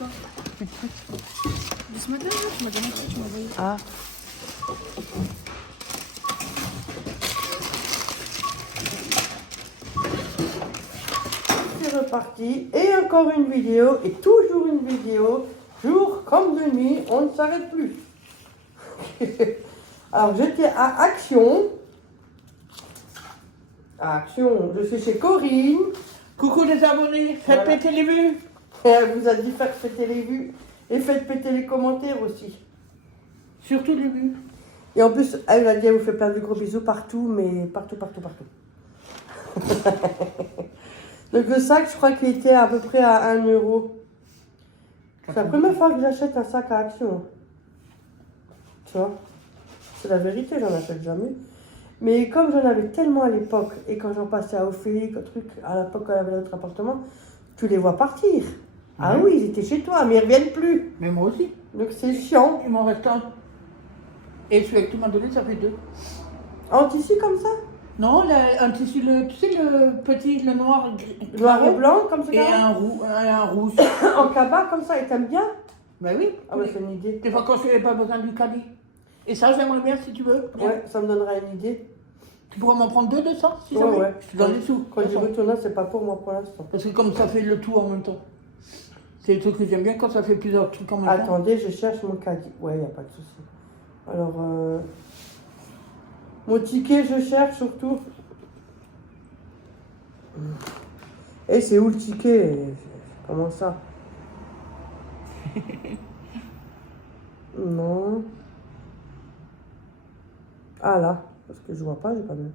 quoi? De ce matin, là, tu m'as donné ça, tu m'as envoyé. Ah. C'est reparti. Et encore une vidéo. Et toujours une vidéo. Jour comme de nuit. On ne s'arrête plus. Alors j'étais à Action. À Action. Je suis chez Corinne. Coucou les abonnés, faites Voilà. péter les vues. Et elle vous a dit faire péter les vues. Et faites péter les commentaires aussi. Surtout les vues. Et en plus, elle a dit, elle vous fait plein de gros bisous partout, mais partout. Donc le sac, je crois qu'il était à peu près à 1 euro. C'est la première fois que j'achète un sac à Action. Tu vois, c'est la vérité, j'en achète jamais. Mais comme j'en avais tellement à l'époque, et quand j'en passais à Ophélie, à l'époque quand elle avait notre appartement, tu les vois partir. Ah Ouais. oui, ils étaient chez toi, mais ils reviennent plus. Mais moi aussi. Donc c'est chiant. Il m'en reste un. Et celui que tu m'as donné, ça fait 2. En tissu comme ça, Non, un tissu, tu sais, le petit, le noir, noir et blanc comme ça. et un rouge. En cabas comme ça, et t'aimes bien? Ben oui. Ah ouais, c'est une idée. Des fois quand je n'avais pas besoin du caddie. Et ça, j'aimerais bien si tu veux. Ouais, ça me donnera une idée. Tu pourrais m'en prendre 2 de ça, si Ouais, jamais. ouais. Je te donne les sous. Quand je retourne, c'est pas pour moi pour l'instant. Parce que comme ça fait le tout en même temps. C'est le truc que j'aime bien quand ça fait plusieurs trucs en même temps. Attendez, je cherche mon caddie. Ouais, il n'y a pas de souci. Alors, mon ticket, je cherche surtout. Et c'est où le ticket? Comment ça? Non. Ah là, parce que je vois pas, j'ai pas de...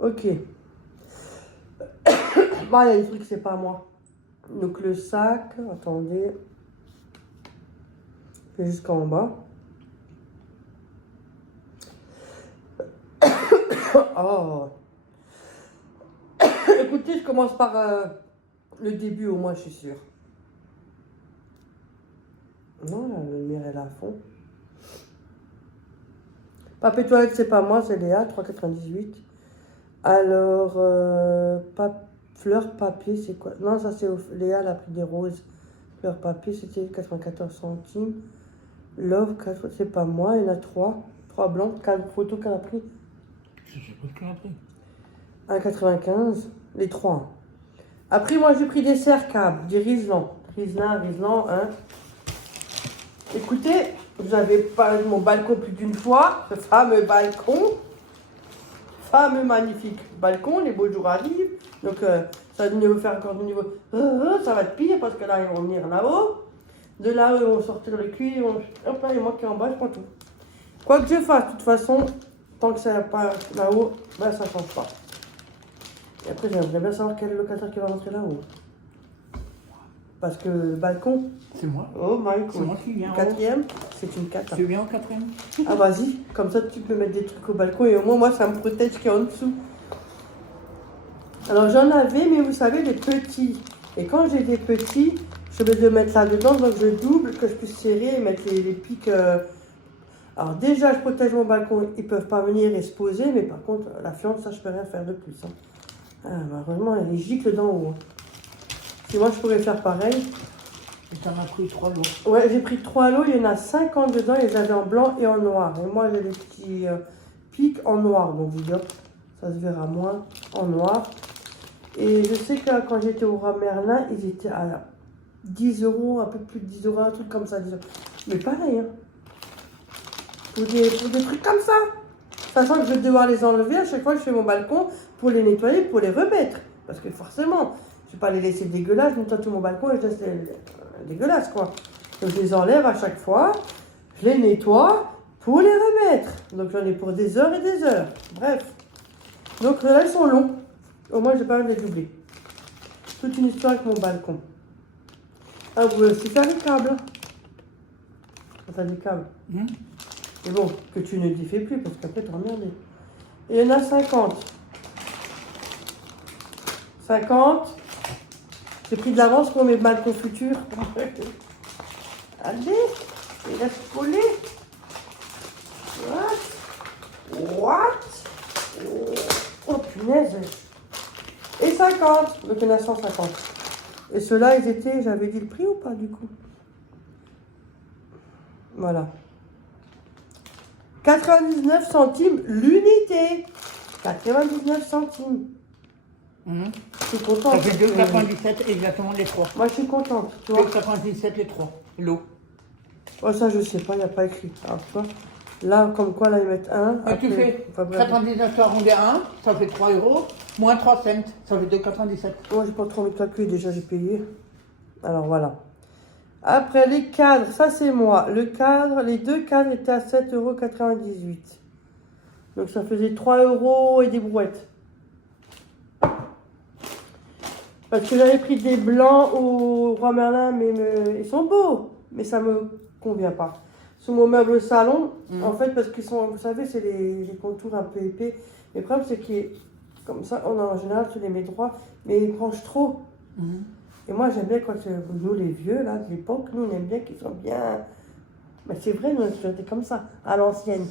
Ok. Bah, il y a des trucs, c'est pas moi. Donc le sac, attendez. C'est jusqu'en bas. Oh. Écoutez, je commence par le début au moins, je suis sûre. Non, la lumière elle est à fond. Papier toilette, c'est pas moi, c'est Léa, 3,98. Alors, fleur papier, c'est quoi? Non, ça c'est Léa, elle a pris des roses. Fleur papier, c'était 94 centimes. Love, c'est pas moi, il y en a 3. 3 blancs, 4 photos qu'elle a pris. Je sais pas ce qu'elle a pris. 1,95, les 3. Après, moi, j'ai pris des Sercab, des Riesland. Riesland, hein. Écoutez, vous avez parlé de mon balcon plus d'une fois, ce fameux balcon. Fameux magnifique balcon, les beaux jours arrivent. Donc, ça va vous faire encore du niveau. Ça va être pire parce que là, ils vont venir là-haut. De là-haut, ils vont sortir le cul. Hop là, et moi qui est en bas, je prends tout. Quoi que je fasse, de toute façon, tant que ça n'est pas là-haut, ben, ça ne change pas. Et après, j'aimerais bien savoir quel locataire qui va rentrer là-haut. Parce que le balcon, C'est moi. oh my C'est god. moi qui viens. Le 4e, c'est une cata. Tu viens au 4e? Ah vas-y, comme ça tu peux mettre des trucs au balcon et au moins moi ça me protège ce qu'il y a en dessous. Alors j'en avais, mais vous savez, les petits. Et quand j'ai des petits, je vais les mettre là-dedans, donc je double, que je puisse serrer et mettre les pics. Alors déjà, je protège mon balcon, ils peuvent pas venir et se poser, mais par contre, la fiente, ça je peux rien faire de plus. Hein. Ah, malheureusement, elle est gicle d'en haut. Hein. Si moi je pourrais faire pareil. Et t'en as pris 3 lots. Ouais, j'ai pris 3 lots, il y en a 50 dedans, et j'avais en blanc et en noir. Et moi, j'ai des petits pics en noir, donc je dis hop, ça se verra moins en noir. Et je sais que quand j'étais au Roi Merlin, ils étaient à 10 euros, un peu plus de 10 euros, un truc comme ça. 10 euros. Mais pareil, hein. Pour des trucs comme ça. Sachant que je vais devoir les enlever à chaque fois que je fais mon balcon pour les nettoyer, pour les remettre. Parce que forcément, je ne vais pas les laisser dégueulasses, je nettoie tout mon balcon et je laisse dégueulasses, quoi. Donc je les enlève à chaque fois, je les nettoie pour les remettre. Donc j'en ai pour des heures et des heures. Bref. Donc là, ils sont longs. Au moins, j'ai pas envie de les doubler. Toute une histoire avec mon balcon. Ah, vous pouvez aussi faire des câbles. Enfin, des câbles. Mais bon, que tu ne défais plus, parce qu'après, tu emmerdes. Et il y en a 50. 50. J'ai pris de l'avance pour mes balcons futurs. Allez, il reste collé. What? Oh, punaise. Et 50. Donc, il y en a 150. Et ceux-là, ils étaient, j'avais dit le prix ou pas, du coup? Voilà. 99 centimes l'unité. 99 centimes. Je suis contente. Ça fait 2,97 exactement les 3. Moi, je suis contente, tu vois. 2,97 les 3. L'eau. Oh, ça, je sais pas, il n'y a pas écrit. Alors, tu vois, là, comme quoi, là, ils mettent 1. Et tu fais 99 arrondi à 1, ça fait 3 euros, moins 3 cents, ça fait 2,97. Moi, j'ai pas trop envie de calculer, déjà, j'ai payé. Alors, voilà. Après, les cadres, ça, c'est moi. Le cadre, les deux cadres étaient à 7,98 €. Donc, ça faisait 3 € et des brouettes. Parce que j'avais pris des blancs au Roi Merlin, mais ils sont beaux, mais ça me convient pas. Sous mon meuble salon, en fait, parce qu'ils sont, vous savez, c'est les contours un peu épais. Mais le problème, c'est qu'ils, comme ça, en général, tu les mets droits, mais ils branchent trop. Et moi, j'aime bien quand nous, les vieux, là, de l'époque, nous, on aime bien qu'ils soient bien. Mais c'est vrai, nous, c'était comme ça, à l'ancienne.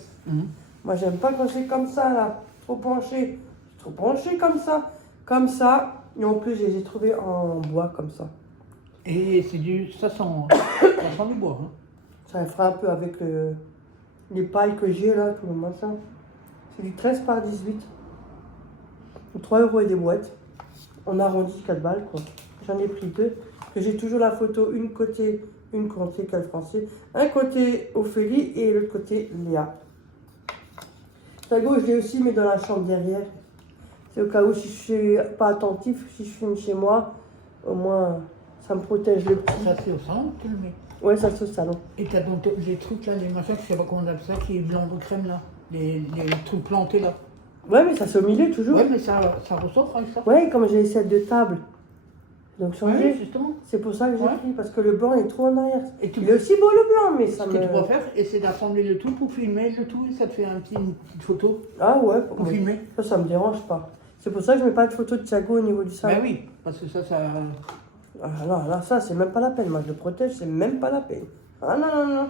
Moi, j'aime pas quand c'est comme ça, là, trop penché. Trop penché comme ça. Comme ça. Et en plus, je les ai trouvés en bois, comme ça. Et c'est du. Ça sent du bois. Hein. Ça fera un peu avec les pailles que j'ai, là, tout le machin. C'est du 13 par 18. 3 € et des boîtes. On arrondit 4 balles, quoi. J'en ai pris 2. Que j'ai toujours la photo, une côté qu'elle français. Un côté Ophélie et l'autre côté Léa. La gauche, je l'ai aussi mis dans la chambre derrière. C'est au cas où si je suis pas attentif, si je filme chez moi, au moins ça me protège le petit. Ça c'est au salon que tu le mets. Ouais, ça c'est au salon. Et t'as donc les trucs là, les machins, je sais pas comment on appelle ça, qui est blanc de crème là. Les trucs plantés là. Ouais, mais ça c'est au milieu toujours. Ouais, mais ça ressort avec ça. Ouais, comme j'ai les sets de table. Donc changer. Ouais, justement. C'est pour ça que j'ai Ouais. pris, parce que le blanc est trop en arrière. Et tu Il est aussi beau le blanc, mais ça Ce me. que tu pourras faire, c'est d'assembler le tout pour filmer le tout et ça te fait une petite photo Ah ouais, pour filmer. ça me dérange pas. C'est pour ça que je mets pas de photo de Thiago au niveau du salon. Ben oui, parce que ça. Ah non, là, ça, c'est même pas la peine. Moi, je le protège, c'est même pas la peine. Ah non, non, non.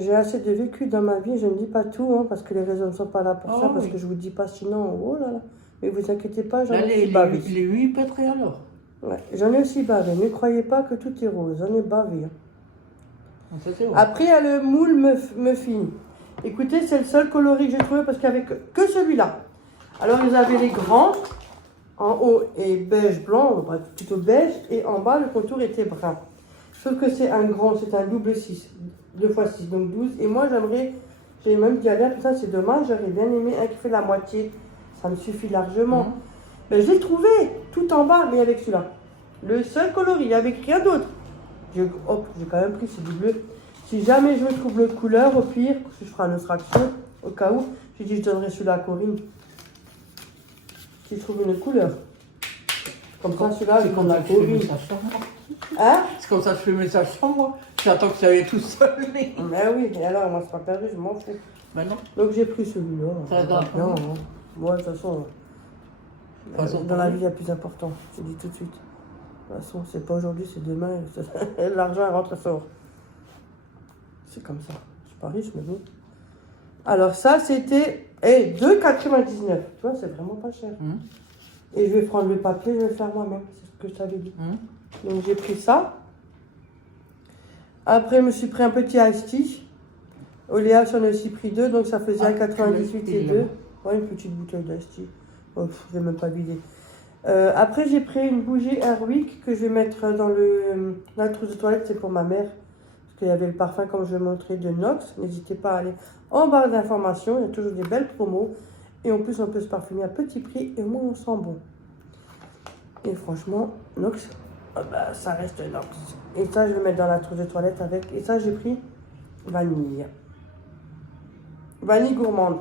J'ai assez de vécu dans ma vie, je ne dis pas tout, hein, parce que les raisons ne sont pas là pour ça, parce que je vous dis pas sinon, oh là là. Mais vous inquiétez pas, j'en ai aussi bavé. Les 8 pétrés alors. Ouais, j'en ai aussi bavé. Ne croyez pas que tout est rose, j'en ai bavé. Hein. Ça, c'est vrai. Après, il y a le moule muffin. Écoutez, c'est le seul coloris que j'ai trouvé parce qu'il n'y avait que celui-là. Alors, ils avaient les grands, en haut et beige blanc, bref, plutôt beige, et en bas, le contour était brun. Sauf que c'est un grand, c'est un double 6, 2 x 6, donc 12. Et moi, j'ai même dit à l'air, ça c'est dommage, j'aurais bien aimé un qui fait la moitié. Ça me suffit largement. Mais je l'ai trouvé, tout en bas, mais avec celui-là. Le seul coloris, il n'y avait rien d'autre. J'ai quand même pris, c'est du bleu. Si jamais je me trouve le couleur, au pire, je ferai une autre action, au cas où, j'ai dit je donnerai celui-là à Corinne. Si je trouve une couleur. Comme ça, celui-là, avec mon Corinne. Hein? C'est comme ça que je fais mes sacs chambre, moi. J'attends que ça aille tout seul. Mais oui, et alors, moi, c'est pas perdu, je m'en fous. ben non. Donc, j'ai pris celui-là. Ça reste dans la Non, non. Moi, de toute façon, dans la vie, il y a plus important. Je dis tout de suite. De toute façon, c'est pas aujourd'hui, c'est demain. L'argent, rentre et sort. C'est comme ça. Je suis pas riche, mais bon. Alors, ça, c'était 2,99. Tu vois, c'est vraiment pas cher. Et je vais prendre le papier, je vais le faire moi-même. C'est ce que je t'avais dit. Donc, j'ai pris ça. Après, je me suis pris un petit iced tea. Oléa, j'en ai aussi pris 2, donc ça faisait 1,98 et 2. Ouais, une petite bouteille d'iced tea. Oh, je ne l'ai même pas vidé. Après, j'ai pris une bougie Airwick que je vais mettre dans la trousse de toilette. C'est pour ma mère. Parce qu'il y avait le parfum, comme je vais montrer, de Nox. N'hésitez pas à aller en barre d'informations. Il y a toujours des belles promos. Et en plus, on peut se parfumer à petit prix. Et au moins, on sent bon. Et franchement, Nox, ça reste Nox. Et ça, je vais mettre dans la trousse de toilette avec. Et ça, j'ai pris vanille. Vanille gourmande.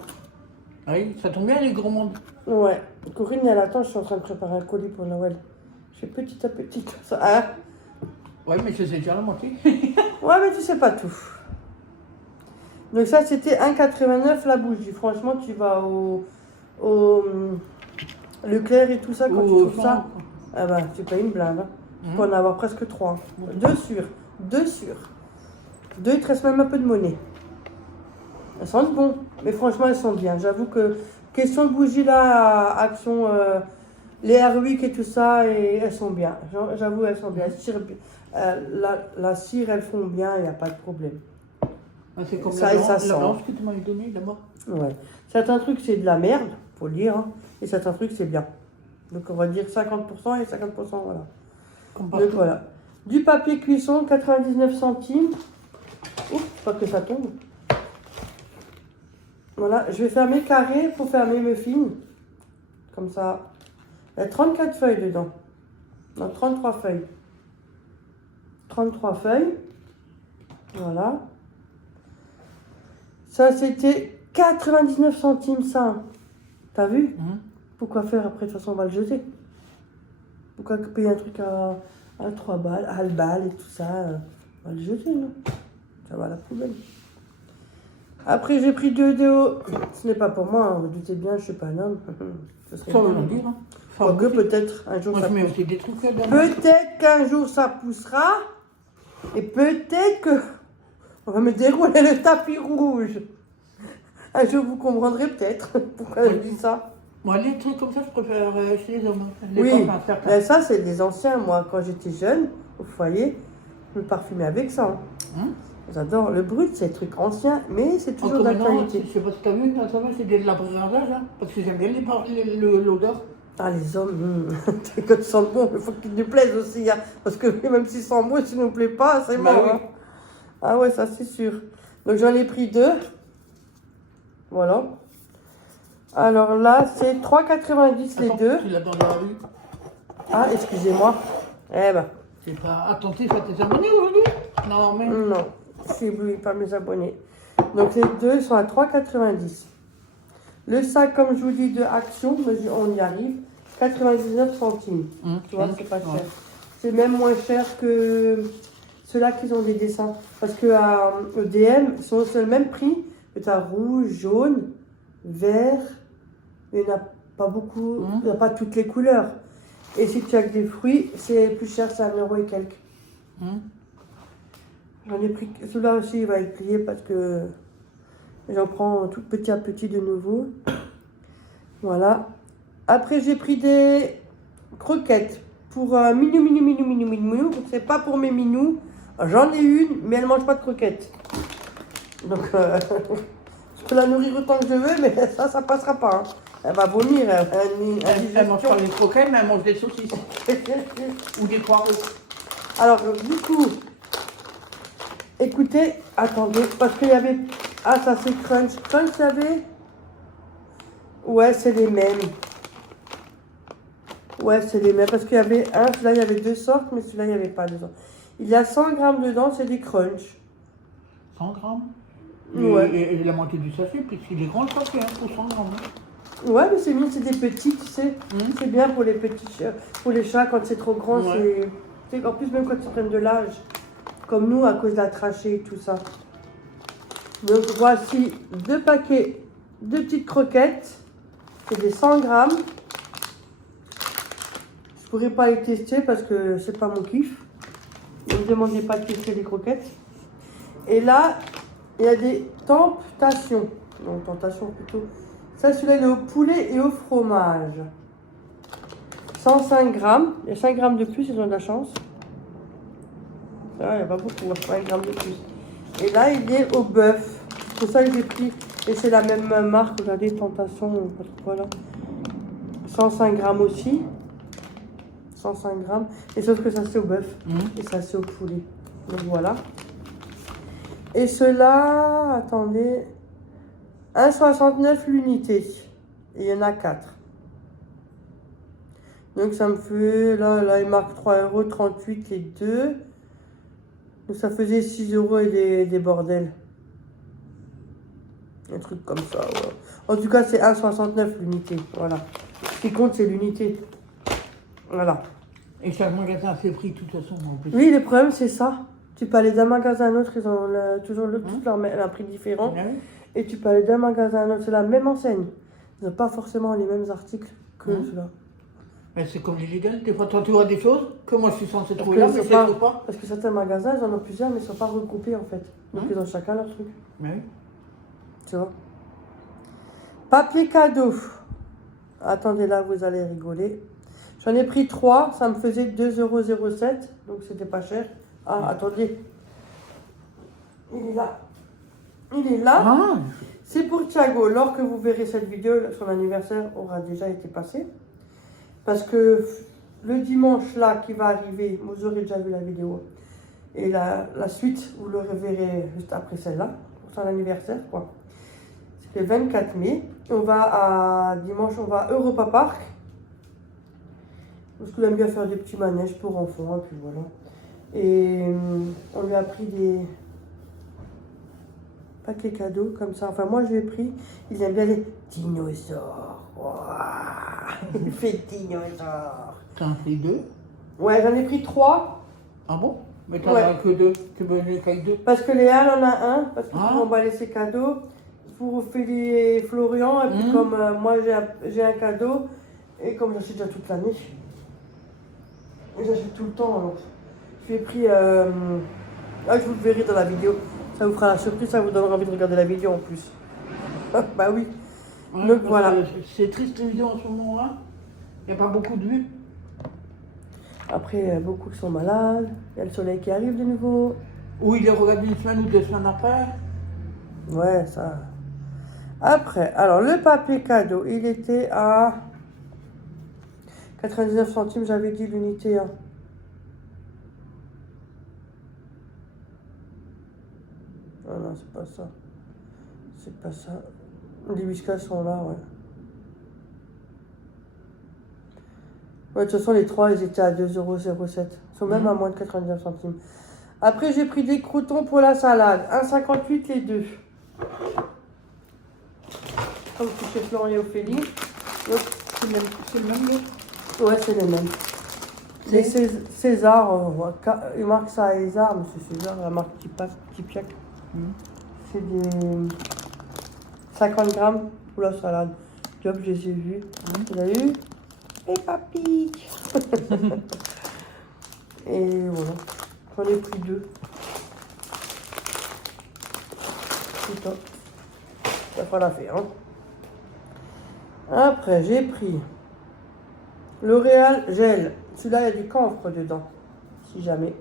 Ah oui, ça tombe bien les gourmands. Ouais. Corinne, elle attend, je suis en train de préparer un colis pour Noël. Je fais petit à petit comme ça. Hein? Ouais, mais je sais déjà la moitié. Ouais, mais tu sais pas tout. Donc ça, c'était 1,89 la bougie. Franchement, tu vas au Leclerc et tout ça, quand tu trouves ça, ah bah, tu payes une blinde. Hein. Tu peux en avoir presque 3. 2 sur. 2 sur. 2, il te reste même un peu de monnaie. Elles sentent bon, mais franchement, elles sont bien. J'avoue que, question de bougie là, action Les Airwick et tout ça, et elles sont bien. J'avoue, elles sont bien. La cire, elles font bien, il n'y a pas de problème. Ah, c'est comme Ça, et ça la sent. blanche que tu m'avais donnée d'abord. Ouais. Certains trucs, c'est de la merde, faut le dire. Hein, et certains trucs, c'est bien. Donc, on va dire 50% et 50%, voilà. Comme Donc, partout. voilà. Du papier cuisson, 99 centimes. Oups, pas que ça tombe. Voilà, je vais faire mes carrés pour faire mes muffins. Comme ça. Il y a 34 feuilles dedans. Non, 33 feuilles. 33 feuilles. Voilà. Ça, c'était 99 centimes, ça. T'as vu? Pourquoi faire après? De toute façon, on va le jeter. Pourquoi payer un truc à 3 balles, à 1 balle et tout ça? On va le jeter, non? Ça va à la poubelle. Après, j'ai pris 2 déos. Ce n'est pas pour moi, hein. Vous doutez bien, je suis pas un homme. Ce serait Ça veut bien. rien dire. Hein. Quoique, peut-être un jour Moi, ça je mets pousse. aussi des trucs là-dedans. Peut-être qu'un jour ça poussera. Et peut-être que on va me dérouler le tapis rouge. Un jour, vous comprendrez peut-être pourquoi je dis ça. Moi, les trucs comme ça, je préfère chez les hommes. Hein. Les Oui, femmes, hein, certains. mais ça, c'est des anciens. Moi, quand j'étais jeune, au foyer, je me parfumais avec ça. Hein. Hein? J'adore. Le brut, c'est des trucs anciens, mais c'est toujours Encore maintenant, d'actualité. je sais pas si t'as vu, là, ça va, c'est de l'abrézage, hein, parce que j'aime bien l'odeur. Ah, les hommes, quand ils sentent bon, il faut qu'ils nous plaisent aussi. Hein, parce que même s'ils sentent bon, s'ils ne nous plaisent pas, c'est Bah mort. oui. Hein. Ah ouais, ça, c'est sûr. Donc, j'en ai pris 2. Voilà. Alors là, c'est 3,90 les Attends, deux. tu l'as dans la rue. Ah, excusez-moi. Eh ben, C'est pas attentif à tes abonnés aujourd'hui? Non, mais. non. Je suis éblouie par mes abonnés. Donc, les deux sont à 3,90. Le sac, comme je vous dis, de Action, on y arrive, 99 centimes. Tu vois, c'est pas cher. Ouais. C'est même moins cher que ceux-là qui ont des dessins. Parce que à EDM, c'est le même prix. Tu as rouge, jaune, vert. Il n'y en a pas beaucoup. Il n'y a pas toutes les couleurs. Et si tu as que des fruits, c'est plus cher, c'est 1 euro et quelques. J'en ai pris. Celui-là aussi, il va être plié parce que j'en prends tout petit à petit de nouveau. Voilà. Après, j'ai pris des croquettes pour minou. C'est pas pour mes minous. J'en ai une, mais elle ne mange pas de croquettes. Donc, je peux la nourrir autant que je veux, mais ça passera pas. Hein. Elle va vomir. Elle mange pas les croquettes, mais elle mange des saucisses. Ou des poireaux. Alors, du coup, écoutez, attendez, parce qu'il y avait... Ah, ça c'est Crunch. Crunch, il y avait... Ouais, c'est les mêmes. Ouais, c'est les mêmes. Parce qu'il y avait un, celui-là, il y avait 2 sortes, mais celui-là, il n'y avait pas dedans. Il y a 100 grammes dedans, c'est des Crunch. 100 grammes? Ouais. Et la moitié du sachet, puisqu'il est grand le sachet, hein, pour 100 grammes. Hein. Ouais, mais c'est mieux, c'est des petits, tu sais. C'est bien pour les petits chats. Pour les chats, quand c'est trop grand, Ouais. c'est... En plus, même quand ils prennent de l'âge. Comme nous, à cause de la trachée et tout ça. Donc, voici 2 paquets, 2 petites croquettes. C'est des 100 grammes. Je pourrais pas les tester parce que c'est pas mon kiff. Ne me demandez pas de tester les croquettes. Et là, il y a des tentations. Non, tentations plutôt. Ça, celui-là, il est au poulet et au fromage. 105 grammes. Il y a 5 grammes de plus, ils ont de la chance. Ça, il n'y a pas beaucoup, 5 grammes de plus. Et là, il est au bœuf. C'est pour ça que j'ai pris. Et c'est la même marque, regardez, Tentation. Voilà. 105 grammes aussi. 105 grammes. Et sauf que ça, c'est au bœuf. Et ça, c'est au poulet. Donc voilà. Et cela, attendez, 1,69 l'unité. Et il y en a 4. Donc ça me fait, là il marque 3,38 € les deux. Donc ça faisait 6 € et des bordels. Un truc comme ça, ouais. En tout cas, c'est 1,69 l'unité. Voilà. Ce qui compte, c'est l'unité. Voilà. Et chaque magasin a ses prix, de toute façon. En plus. Oui, le problème, c'est ça. Tu peux aller d'un magasin à un autre, ils ont toujours tous un prix différent. Ah oui. Et tu peux aller d'un magasin à un autre, c'est la même enseigne. Ils n'ont pas forcément les mêmes articles que ceux-là. Mais c'est comme les légales. Des fois, toi, tu vois des choses que moi, je suis censée trouver que là, mais c'est je ne pas- trouve pas. Parce que certains magasins, ils en ont plusieurs, mais ils ne sont pas regroupés en fait. Donc ils ont chacun leur truc. Mais oui. Tu vois. Papier cadeau. Attendez là, vous allez rigoler. J'en ai pris 3, ça me faisait 2,07 €, donc c'était pas cher. Ah, attendez. Il est là. Il est là. Ah, C'est pour Thiago. Lors que vous verrez cette vidéo, son anniversaire aura déjà été passé. Parce que le dimanche là qui va arriver, vous aurez déjà vu la vidéo. Et la suite, vous le reverrez juste après celle-là, pour son anniversaire, quoi. C'est le 24 mai. Dimanche, on va à Europa Park. Parce qu'il aime bien faire des petits manèges pour enfants, et puis voilà. Et on lui a pris des paquets cadeaux comme ça. Enfin, moi, je lui ai pris. Il aime bien les dinosaures. Ouah, il fait dinosaure. t'en as pris 2? Ouais, j'en ai pris 3. Ah bon? Mais t'en Ouais. as que 2. Tu veux qu'avec 2? Parce que Léa en a un. Parce qu'il Ah. faut emballer ses cadeaux. Pour Ophélie et Florian. Et puis, comme moi, j'ai un cadeau. Et comme j'achète déjà toute l'année. J'achète tout le temps. Alors. Je lui ai pris. Ah, je vous le verrai dans la vidéo. Ça vous fera la surprise. Ça vous donnera envie de regarder la vidéo en plus. Bah oui. Ouais, Donc parce voilà. que C'est triste les vidéos en ce moment-là. Il n'y a pas beaucoup de vues. Après, il y a beaucoup qui sont malades. Il y a le soleil qui arrive de nouveau. Ou il les regarde une semaine ou 2 semaines après. Ouais, ça. Après, alors le papier cadeau, il était à 99 centimes, j'avais dit l'unité. Hein. Ah non, c'est pas ça. C'est pas ça. Les whiskas sont là, ouais. Ouais, de toute façon, les trois, ils étaient à 2,07 €. Ils sont même à moins de 99 centimes. Après, j'ai pris des croûtons pour la salade. 1,58 les deux. Comme tout chez Florian et Ophélie. Donc, C'est le même lot. ouais, c'est les mêmes. Les César, il marque ça à César, mais c'est César, la marque Tipiac. C'est des 50 grammes pour la salade. Job, je les ai vus. Vous avez vu? Et papy. Et voilà. J'en ai pris 2. Putain. Ça fera l'affaire, hein. Après, j'ai pris L'Oréal Gel. Celui-là, il y a du camphre dedans. Si jamais.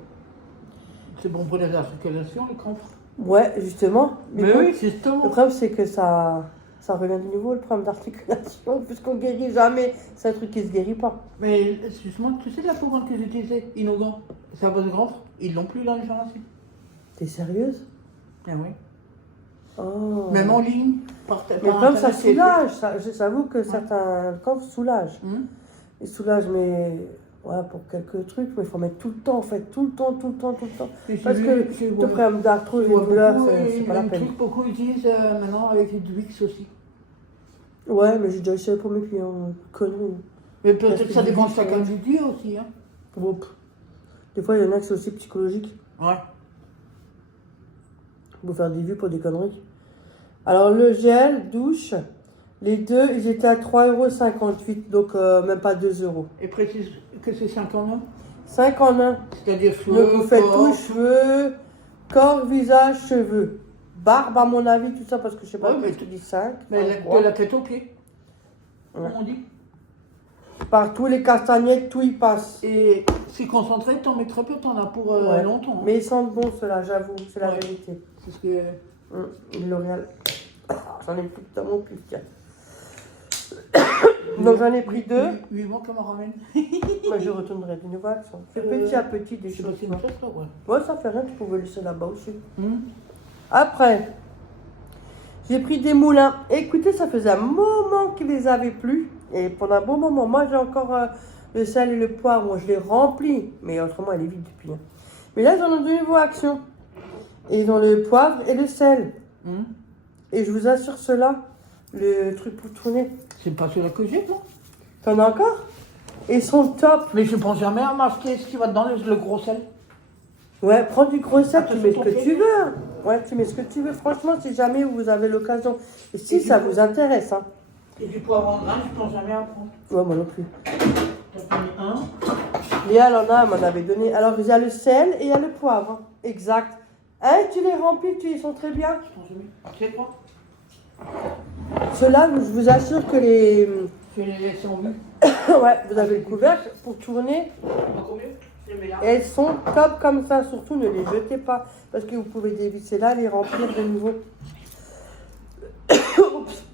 C'est bon pour la circulation, le camphre. Ouais, justement. Mais bon, oui, le justement. problème, c'est que ça revient de nouveau, le problème d'articulation, puisqu'on guérit jamais. C'est un truc qui se guérit pas. Mais excuse-moi, tu sais la poudre que j'utilisais, Innogan, c'est à base de camphre. Ils l'ont plus dans les pharmacies. T'es sérieuse? Ah oui. Oh. Même en ligne, Mais comme ça soulage, j'avoue que certains camphres soulagent. Ils soulagent, mais ouais, pour quelques trucs, mais il faut mettre tout le temps, en fait, tout le temps. Parce que le problème d'arthrose et de douleur, c'est pas la peine. Beaucoup utilisent maintenant avec du Vicks aussi. Ouais, mais j'ai déjà essayé pour mes clients, conneries. Mais peut-être que ça dépend de chacun du dieu aussi. Hein. Oups. Des fois, il y en a qui c'est aussi psychologique. Ouais. Vous faire des vues pour des conneries. Alors, le gel, douche, les deux, ils étaient à 3,58 €, donc même pas 2 €. Et précise que c'est 5 en 1. 5 en 1. C'est-à-dire Donc, cheveux, vous faites corps. tout, cheveux, corps, visage, cheveux. Barbe, à mon avis, tout ça, parce que je sais pas, Ouais, mais tu dis 5. Mais de la tête aux pieds. Ouais. Comme on dit. Par tous les castagnettes, tout y passe. Et si concentré, t'en mets très peu, t'en as pour Ouais. longtemps. Hein. Mais ils sentent bon, ceux-là, j'avoue, c'est la Ouais. vérité. C'est ce que. L'Oréal. J'en ai pris dans mon pif, tiens. Donc j'en ai pris 2. 8 mois qu'on m'en ramène. Moi, je retournerai de nouveau action. C'est petit à petit des Je sais pas choses. si c'est une fête, là, ouais. Ouais, ça fait rien, tu pouvais laisser là-bas aussi. Hum. Après, j'ai pris des moulins. Écoutez, ça faisait un moment qu'ils les avaient plus. Et pendant un bon moment, moi j'ai encore le sel et le poivre. Moi je les remplis. Mais autrement, elle est vide depuis. Hein. Mais là, ils en ont de nouveau action. Et ils ont le poivre et le sel. Hum. Et je vous assure, cela, le truc pour tourner. C'est pas celui-là que j'ai, non? T'en as encore? Et ils sont top. Mais je pense jamais à m'acheter ce qui va dedans, le gros sel. Ouais, prends du gros sel, tu Attention, mets ce que ton tu veux. Ouais, tu mets ce que tu veux. Franchement, si jamais vous avez l'occasion, et si Et ça du vous intéresse, hein. Et du poivre en grain, je pense jamais à prendre. Ouais, moi non plus. T'en as mis un. Léa, elle en a, elle m'en avait donné. Alors, il y a le sel et il y a le poivre. Exact. Hein, tu les remplis, ils sont très bien. Je pense jamais. Tu sais quoi? Ceux-là, je vous assure que les... Je vais les laisser en vue. Ouais, vous avez le couvercle pour tourner. Encore mieux. Je les mets là. Et elles sont top comme ça, surtout ne les jetez pas. Parce que vous pouvez dévisser là, les remplir de nouveau.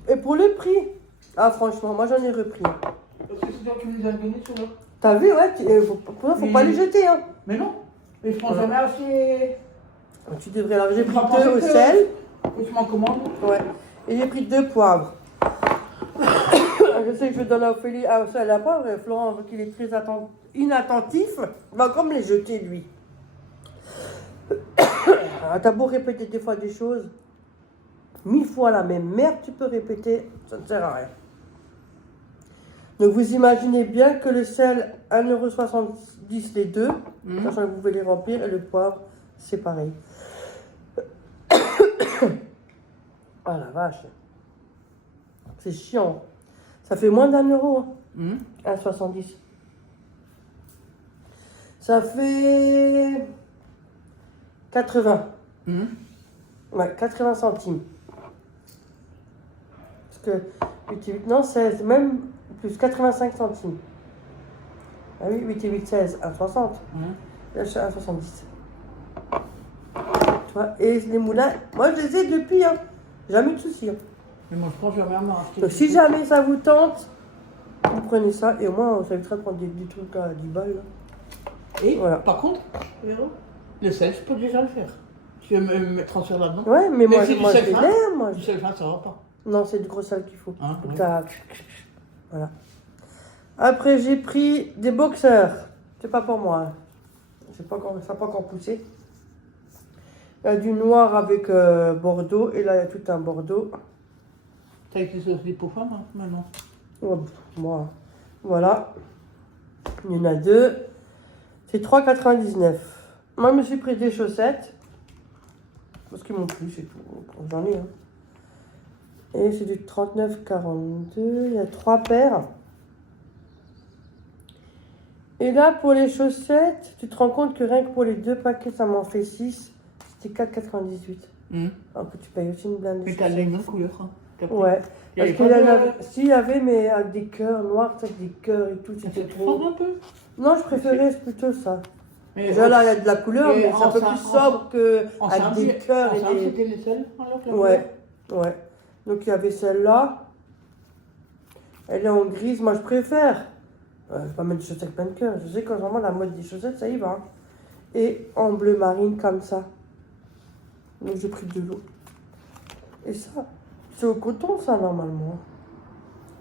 Et pour le prix, ah franchement, moi j'en ai repris. Parce que c'est toi qui nous as donné ceux-là. T'as vu, ouais, faut pas les jeter. Hein. Mais non. Mais je pense jamais assez. Tu devrais alors j'ai Tu pris vas penser 2 au que- sel. Et tu m'en commandes. Ouais. Et j'ai pris 2 poivres. Je sais que je donne à Ophélie à la poivre et Florent, vu qu'il est très inattentif, va encore me les jeter lui. T'as beau répéter des fois des choses, 1000 fois la même merde, tu peux répéter, ça ne sert à rien. Donc vous imaginez bien que le sel, 1,70 € les deux, sachant que vous pouvez les remplir, et le poivre, c'est pareil. Ah la vache. C'est chiant. Ça fait moins d'1 €, hein. 1,70. Ça fait 80. Ouais, 80 centimes. Parce que 8 et 8, non, 16, même plus 85 centimes. Ah oui, 8 et 8, 16, 1,60. Là, je suis à 1,70. Tu vois, et les moulins, moi je les ai depuis, hein. Jamais de soucis. Hein. Mais moi, je pense jamais à m'acheter. Donc si jamais ça vous tente, vous prenez ça et au moins ça évitera de prendre des trucs à 10 balles. Là. Et Voilà. par contre, le sel, je peux déjà le faire. Tu veux me transférer là-dedans? Ouais, mais moi c'est du je sel l'ai fin? l'air, moi. Du sel fin, ça va pas. Non, c'est du gros sel qu'il faut. Hein, Donc, ouais. voilà. Après, j'ai pris des boxeurs. C'est pas pour moi. Hein. Ça n'a pas encore poussé. Il y a du noir avec bordeaux. Et là, il y a tout un bordeaux. T'as utilisé aussi pour femmes, hein, maintenant? Ouais, moi, voilà. Il y en a 2. C'est 3,99 €. Moi, je me suis pris des chaussettes. Parce qu'ils m'ont plu, c'est tout. J'en ai. Hein. Et c'est du 39,42. Il y a 3 paires. Et là, pour les chaussettes, tu te rends compte que rien que pour les 2 paquets, ça m'en fait 6. C'était 4,98. Alors que tu payes aussi une blinde de Mais t'as chaussettes. les mêmes couleurs, hein. T'as pris. Ouais. Il y Parce avait qu'il pas y en de- avait, s'il y avait, mais avec des cœurs noirs, avec des cœurs et tout, Ça c'était te trop. change un peu. Non, je préférais plutôt ça. Mais Déjà là, il y a de la couleur, et mais c'est un en peu sein- plus en- sobre que En avec simple, des cœurs et des. c'était les sels, alors la Ouais, ouais. Donc il y avait celle-là. Elle est en grise, moi je préfère. Je vais pas mettre des chaussettes plein de cœur. Je sais qu'en ce moment la mode des chaussettes, ça y va. Hein. Et en bleu marine comme ça. Donc j'ai pris de l'eau. Et ça, c'est au coton ça normalement.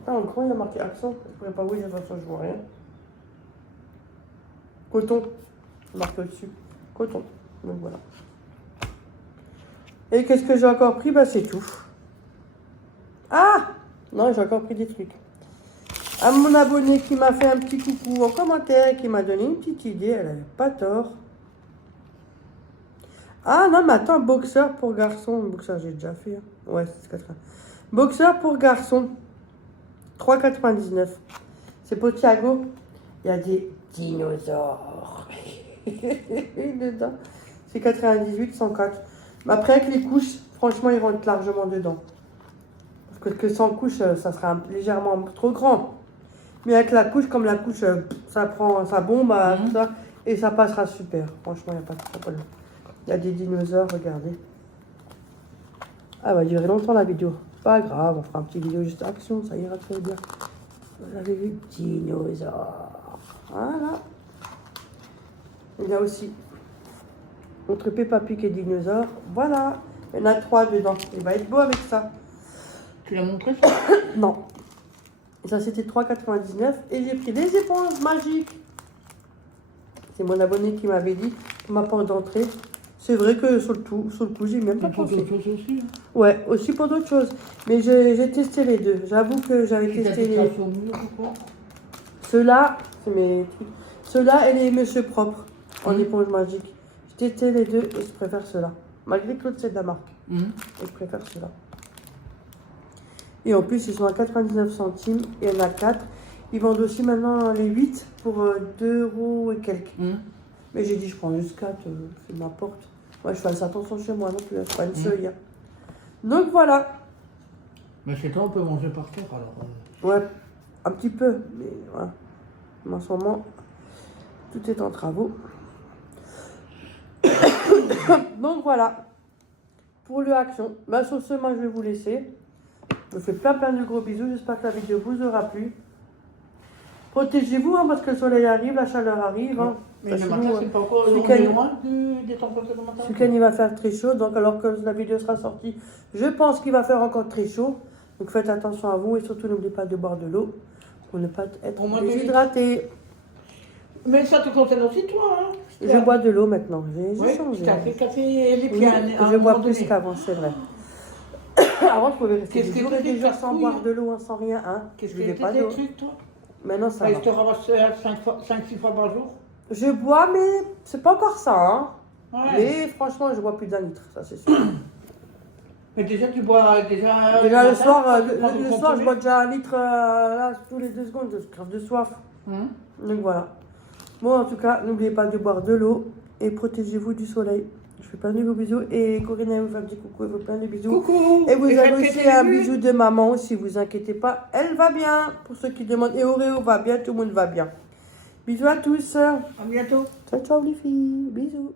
Ah, en gros il y a marqué accent. Je pourrais pas vous dire de toute façon, je vois rien. Coton. Marqué au-dessus. Coton. Donc voilà. Et qu'est-ce que j'ai encore pris? Bah c'est tout. Ah! Non, j'ai encore pris des trucs. À mon abonné qui m'a fait un petit coucou en commentaire, qui m'a donné une petite idée, elle n'avait pas tort. Ah non, mais attends, boxeur pour garçon. Boxeur, j'ai déjà fait. Hein. Ouais, c'est 80. Boxeur pour garçon. 3,99. C'est pour Thiago. Il y a des dinosaures. Dedans. C'est 98, 104. Mais après, avec les couches, franchement, ils rentrent largement dedans. Parce que sans couche, ça sera légèrement trop grand. Mais avec la couche, comme la couche, ça prend, ça bombe, tout ça, et ça passera super. Franchement, il n'y a pas de problème. Il y a des dinosaures, regardez. Ah, va durer longtemps la vidéo. Pas grave, on fera un petit vidéo juste action, ça ira très bien. Vous avez vu, dinosaures. Voilà. Il y a aussi notre Peppa Pig et dinosaures. Voilà. Il y en a 3 dedans. Il va être beau avec ça. Tu l'as montré ça? Non. Et ça, c'était 3,99. Et j'ai pris des éponges magiques. C'est mon abonné qui m'avait dit, ma porte d'entrée. C'est vrai que sur le coup, j'ai même pas Pour pensé. d'autres choses aussi. Hein. Ouais, aussi pour d'autres choses. Mais j'ai testé les deux. J'avoue que j'avais Tu t'as testé des les... traces au mur ou quoi? Ceux-là, c'est mes trucs. Ceux-là et les Monsieur Propre en éponge magique. J'ai testé les deux et je préfère ceux-là. Malgré que l'autre, c'est de la marque. Et je préfère ceux-là. Et en plus, ils sont à 99 centimes. Et il y en a 4. Ils vendent aussi maintenant les 8 pour 2 € et quelques. Mais j'ai dit, je prends juste 4, c'est ma porte. Moi, je fais attention chez moi non plus, je pas une seule. Hein. Donc voilà. Mais chez toi, on peut manger par terre alors. Ouais. un petit peu, mais voilà. En ce moment, tout est en travaux. Donc voilà, pour le action. Bah, sur ce, moi je vais vous laisser. Je vous fais plein de gros bisous. J'espère que la vidéo vous aura plu. Protégez-vous hein, parce que le soleil arrive, la chaleur arrive. Hein. Mais Parce le que matin, nous, c'est pas encore. ce On week-end- est loin des températures du matin. Ce week-end, il va faire très chaud. Donc, alors que la vidéo sera sortie, je pense qu'il va faire encore très chaud. Donc, faites attention à vous et surtout, n'oubliez pas de boire de l'eau pour ne pas être Au moins déshydraté. Mais ça te concerne aussi, toi, hein? Je bois de l'eau maintenant. J'ai Oui, changé. tu t'as fait casser les Oui, pieds je bois plus qu'avant, c'est vrai. Avant, je pouvais rester Qu'est-ce des que jours et t'étais des jours sans casse-couille, boire hein? de l'eau, hein, sans rien. Hein. Qu'est-ce Je que buvais t'étais pas des d'eau. trucs, toi? Maintenant, ça Bah, va. je te ramasse 5-6 fois par jour. Je bois, mais c'est pas encore ça. Hein. Ouais. Mais franchement, je bois plus d'un litre, ça c'est sûr. Mais déjà, tu bois déjà. Déjà le matin, soir, quand tu prends ton le soir, je comprimé. bois déjà un litre là, tous les 2 secondes, je crève de soif. Donc voilà. Bon, en tout cas, n'oubliez pas de boire de l'eau et protégez-vous du soleil. Je fais plein de gros bisous et Corinne elle vous fait un petit coucou, elle vous fait plein de bisous. Coucou. Et vous avez faites aussi péter un les bisou de maman aussi, vous inquiétez pas, elle va bien. Pour ceux qui demandent, et Auréo va bien, tout le monde va bien. Bisous à tous. À bientôt. Ciao, ciao les filles, bisous.